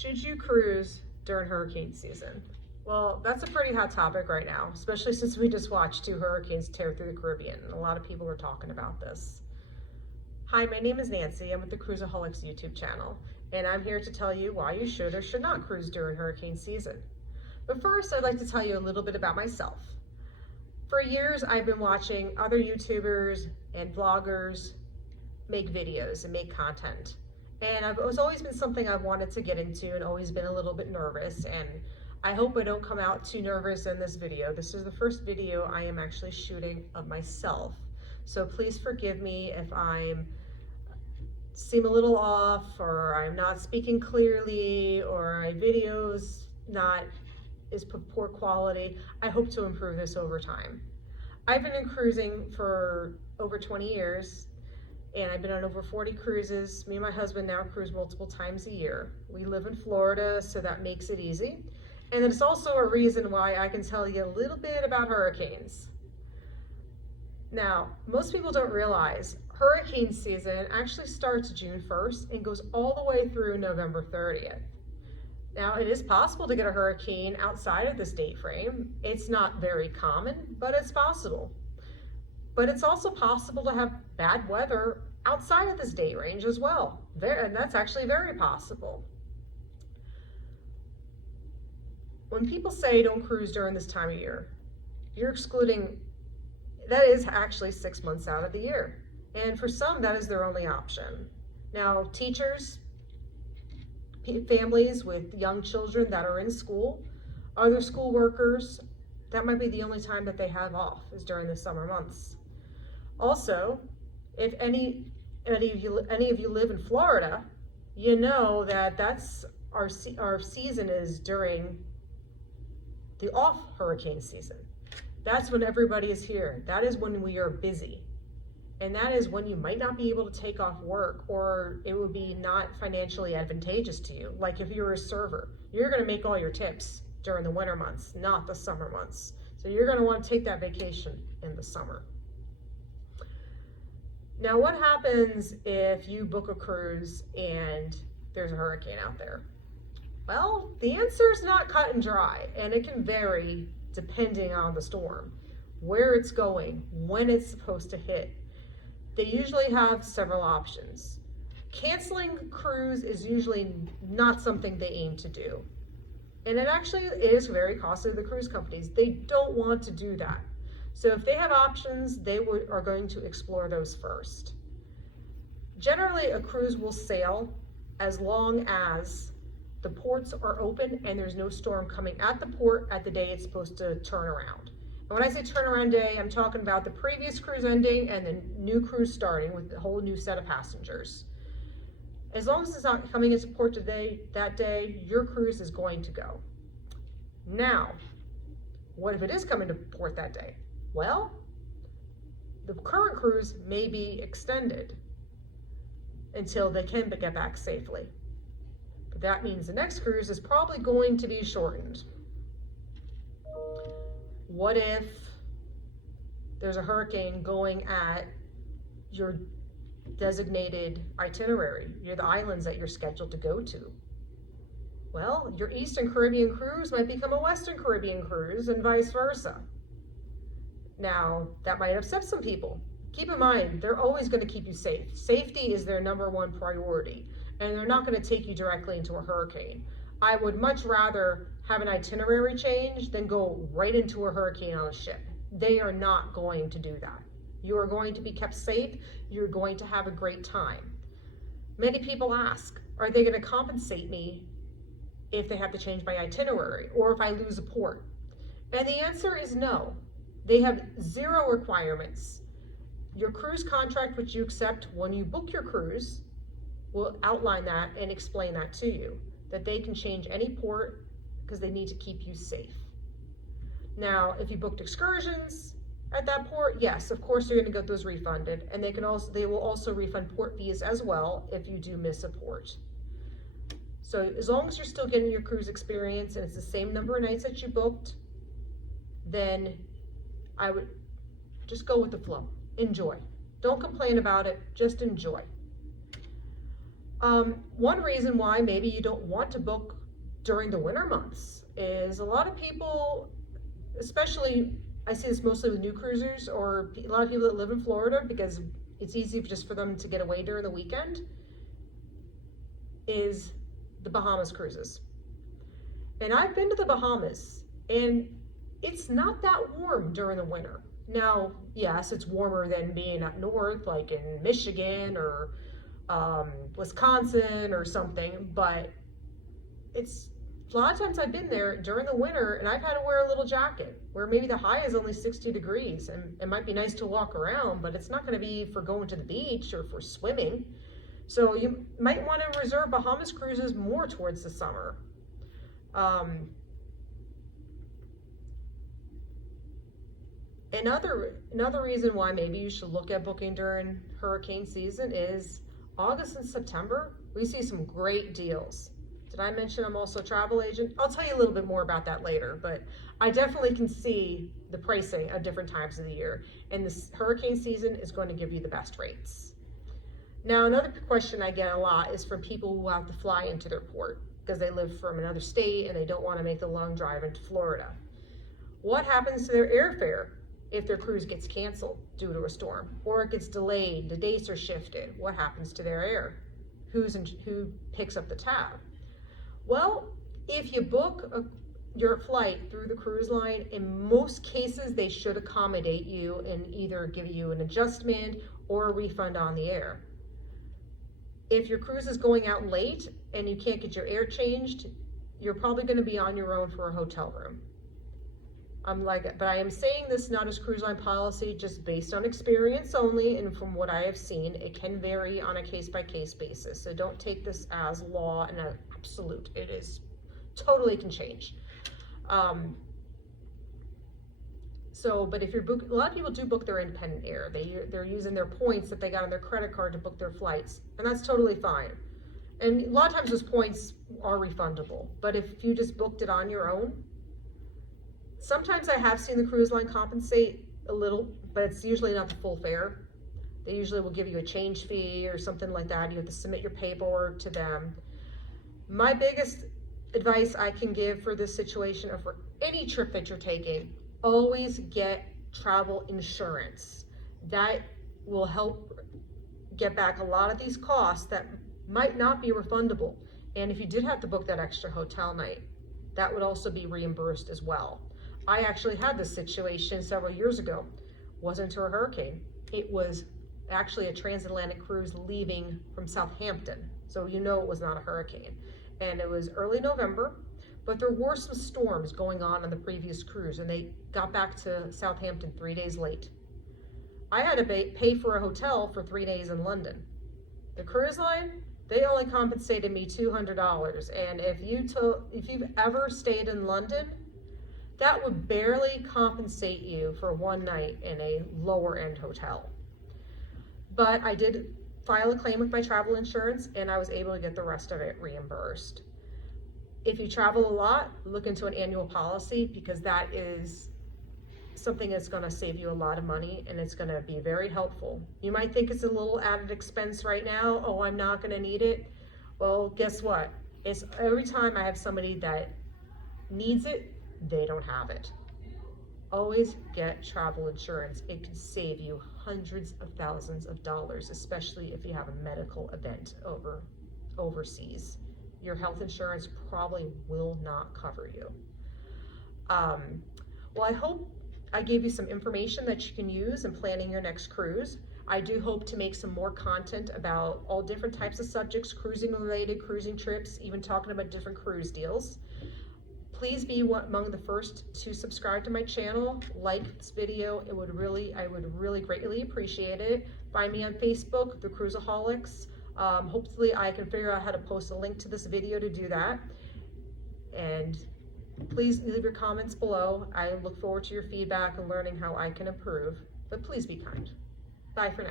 Should you cruise during hurricane season? Well, that's a pretty hot topic right now, especially since we just watched 2 hurricanes tear through the Caribbean, and a lot of people are talking about this. Hi, my name is Nancy. I'm with the Cruisaholics YouTube channel, and I'm here to tell you why you should or should not cruise during hurricane season. But first, I'd like to tell you a little bit about myself. For years, I've been watching other YouTubers and vloggers make videos and make content. And it's always been something I've wanted to get into and always been a little bit nervous. And I hope I don't come out too nervous in this video. This is the first video I am actually shooting of myself. So please forgive me if I seem a little off, or I'm not speaking clearly, or my video's not is poor quality. I hope to improve this over time. I've been in cruising for over 20 years, and I've been on over 40 cruises. Me and my husband now cruise multiple times a year. We live in Florida, so that makes it easy. And it's also a reason why I can tell you a little bit about hurricanes. Now, most people don't realize hurricane season actually starts June 1st and goes all the way through November 30th. Now, it is possible to get a hurricane outside of this date frame. It's not very common, but it's possible. But it's also possible to have bad weather outside of this date range as well. And that's actually very possible. When people say don't cruise during this time of year, you're excluding, that is actually 6 months out of the year. And for some, that is their only option. Now, teachers, families with young children that are in school, other school workers, that might be the only time that they have off is during the summer months. Also, if any of you live in Florida, you know that that's our season is during the off hurricane season. That's when everybody is here. That is when we are busy. And that is when you might not be able to take off work, or it would be not financially advantageous to you. Like if you're a server, you're gonna make all your tips during the winter months, not the summer months. So you're gonna want to take that vacation in the summer. Now, what happens if you book a cruise and there's a hurricane out there? Well, the answer is not cut and dry, and it can vary depending on the storm, where it's going, when it's supposed to hit. They usually have several options. Canceling a cruise is usually not something they aim to do. And it is very costly to the cruise companies. They don't want to do that. So if they have options, they are going to explore those first. Generally, a cruise will sail as long as the ports are open and there's no storm coming at the port at the day it's supposed to turn around. And when I say turnaround day, I'm talking about the previous cruise ending and the new cruise starting with a whole new set of passengers. As long as it's not coming into port that day, your cruise is going to go. Now, what if it is coming to port that day? Well, the current cruise may be extended until they can get back safely. But that means the next cruise is probably going to be shortened. What if there's a hurricane going at your designated itinerary, the islands that you're scheduled to go to? Well, your Eastern Caribbean cruise might become a Western Caribbean cruise and vice versa. Now, that might upset some people. Keep in mind, they're always going to keep you safe. Safety is their #1 priority, and they're not going to take you directly into a hurricane. I would much rather have an itinerary change than go right into a hurricane on a ship. They are not going to do that. You are going to be kept safe. You're going to have a great time. Many people ask, are they going to compensate me if they have to change my itinerary or if I lose a port? And the answer is no. They have 0 requirements. Your cruise contract, which you accept when you book your cruise, will outline that and explain that to you, that they can change any port because they need to keep you safe. Now, if you booked excursions at that port, yes, of course you're going to get those refunded, and they will also refund port fees as well if you do miss a port. So as long as you're still getting your cruise experience and it's the same number of nights that you booked, then I would just go with the flow. Enjoy. Don't complain about it, just enjoy. One reason why maybe you don't want to book during the winter months is a lot of people, especially I see this mostly with new cruisers or a lot of people that live in Florida because it's easy just for them to get away during the weekend, is the Bahamas cruises. And I've been to the Bahamas and it's not that warm during the winter. Now, yes, it's warmer than being up north, like in Michigan or Wisconsin or something, but it's a lot of times I've been there during the winter and I've had to wear a little jacket where maybe the high is only 60 degrees and it might be nice to walk around, but it's not going to be for going to the beach or for swimming. So you might want to reserve Bahamas cruises more towards the summer. Another reason why maybe you should look at booking during hurricane season is August and September. We see some great deals. Did I mention I'm also a travel agent? I'll tell you a little bit more about that later, but I definitely can see the pricing at different times of the year, and this hurricane season is going to give you the best rates. Now, another question I get a lot is from people who have to fly into their port because they live from another state and they don't want to make the long drive into Florida. What happens to their airfare if their cruise gets canceled due to a storm or it gets delayed, the dates are shifted? What happens to their air? Who picks up the tab? Well, if you book your flight through the cruise line, in most cases they should accommodate you and either give you an adjustment or a refund on the air. If your cruise is going out late and you can't get your air changed, you're probably going to be on your own for a hotel room. But I am saying this not as cruise line policy, just based on experience only, and from what I have seen, it can vary on a case-by-case basis. So don't take this as law and an absolute. It is totally can change. But if you're a lot of people do book their independent air. They're using their points that they got on their credit card to book their flights, and that's totally fine. And a lot of times those points are refundable. But if you just booked it on your own, sometimes I have seen the cruise line compensate a little, but it's usually not the full fare. They usually will give you a change fee or something like that. You have to submit your paperwork to them. My biggest advice I can give for this situation or for any trip that you're taking, always get travel insurance. That will help get back a lot of these costs that might not be refundable. And if you did have to book that extra hotel night, that would also be reimbursed as well. I actually had this situation several years ago. Wasn't a hurricane. It was actually a transatlantic cruise leaving from Southampton. So you know it was not a hurricane. And it was early November, but there were some storms going on the previous cruise and they got back to Southampton 3 days late. I had to pay for a hotel for 3 days in London. The cruise line, they only compensated me $200. And if you've ever stayed in London, that would barely compensate you for one night in a lower end hotel. But I did file a claim with my travel insurance and I was able to get the rest of it reimbursed. If you travel a lot, look into an annual policy because that is something that's going to save you a lot of money and it's going to be very helpful. You might think it's a little added expense right now. Oh, I'm not going to need it. Well, guess what? It's every time I have somebody that needs it, they don't have it. Always get travel insurance. It could save you hundreds of thousands of dollars, especially if you have a medical event overseas. Your health insurance probably will not cover you. Well, I hope I gave you some information that you can use in planning your next cruise. I do hope to make some more content about all different types of subjects, cruising related, cruising trips, even talking about different cruise deals. Please be among the first to subscribe to my channel, like this video. I would really greatly appreciate it. Find me on Facebook, The Cruisaholics. Hopefully I can figure out how to post a link to this video to do that. And please leave your comments below. I look forward to your feedback and learning how I can improve, but please be kind. Bye for now.